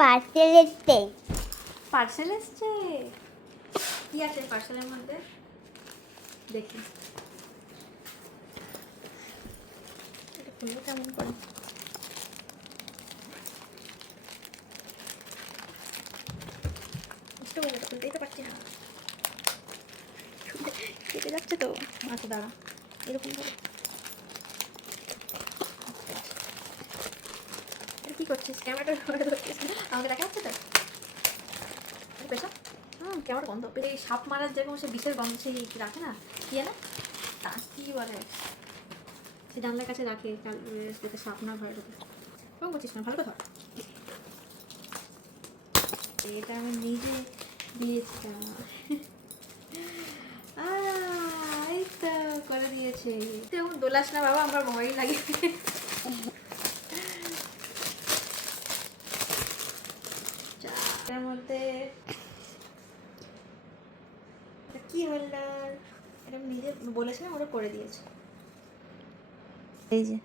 Parcel এসছে। Parcel এসছে? কি আছে পার্সেলের মধ্যে দেখি। এটা খুলবো কেমন করে? খুলতেই তো পারছি না, কেটে যাচ্ছে তো। আচ্ছা দাঁড়া, এরকম করে কি করছিস? ক্যামেরাটা ধরছিস আমাকে দেখা যাচ্ছে তো? পেশা ক্যামেরা বন্ধ। এই সাপ মারার যেরকম সে বিষের গন্ধ সেই রাখে না, কি না কি বলে, সে জানলার কাছে রাখে যাতে সাপ না ঘরে ঢোকে। কেমন করছিস না? ভালো কথা। এটা আমি নিজে দিয়েছিলাম। এই তো করে দিয়েছে। তেমন দোলাস না বাবা, আমার ভয় লাগে। এটার মধ্যে কি হলো? এটা নিজে বলেছিলাম, ওরা করে দিয়েছে। এই যে